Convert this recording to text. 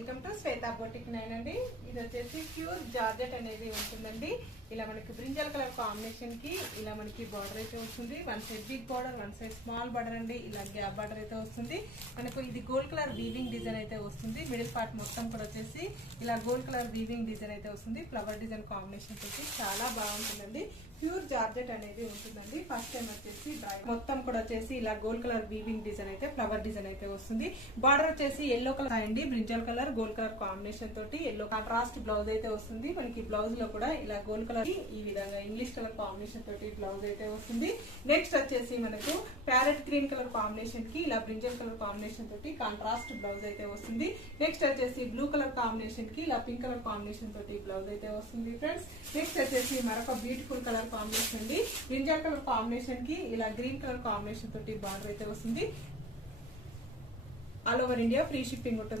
Welcome to Shweta boutique 9 అండి. ఇది వచ్చేసి ప్యూర్ జార్జెట్ అనేది ఉంటుందండి. ఇలా మనకి బ్రింజల్ కలర్ కాంబినేషన్ కి ఇలా మనకి బార్డర్ అయితే వస్తుంది. One side big border, one side small border అండి. ఇలా గ్యాప్ బార్డర్ అయితే వస్తుంది. మనకు ఇది గోల్డ్ కలర్ వీవింగ్ డిజైన్ అయితే వస్తుంది. మిడిల్ పార్ట్ మొత్తం కూడా వచ్చేసి ఇలా గోల్డ్ కలర్ వీవింగ్ డిజైన్ అయితే వస్తుంది. ఫ్లవర్ డిజైన్ కాంబినేషన్ తోటి చాలా బాగుంటుందండి. ప్యూర్ జార్జెట్ అనేది ఉంటుందండి. ఫస్ట్ టైం వచ్చేసి మొత్తం కూడా వచ్చేసి ఇలా గోల్డ్ కలర్ వీవింగ్ డిజైన్ అయితే ఫ్లవర్ డిజైన్ అయితే వస్తుంది. బార్డర్ వచ్చేసి ఎల్లో కలర్ అండి, brinjal colour gold colour combination తోటి ఎల్లో కాంట్రాస్ట్ బ్లౌజ్ అయితే వస్తుంది. మనకి బ్లౌజ్ లో కూడా ఇలా గోల్డ్ కలర్ ఈ విధంగా ఇంగ్లీష్ కలర్ కాంబినేషన్ తోటి బ్లౌజ్ అయితే వస్తుంది. నెక్స్ట్ వచ్చేసి మనకు ప్యారెట్ గ్రీన్ కలర్ కాంబినేషన్ కి ఇలా బ్రింజల్ కలర్ కాంబినేషన్ తోటి కాంట్రాస్ట్ బ్లౌజ్ అయితే వస్తుంది. నెక్స్ట్ వచ్చేసి బ్లూ కలర్ కాంబినేషన్ కి ఇలా పింక్ కలర్ కాంబినేషన్ తోటి బ్లౌజ్ అయితే వస్తుంది ఫ్రెండ్స్. నెక్స్ట్ వచ్చేసి మరొక బ్యూటిఫుల్ కలర్ కాంబినేషన్ అండి. బ్రింజల్ కలర్ కాంబినేషన్ కి ఇలా గ్రీన్ కలర్ కాంబినేషన్ తోటి బార్డర్ అయితే వస్తుంది. All over India free shipping ఉంటుంది.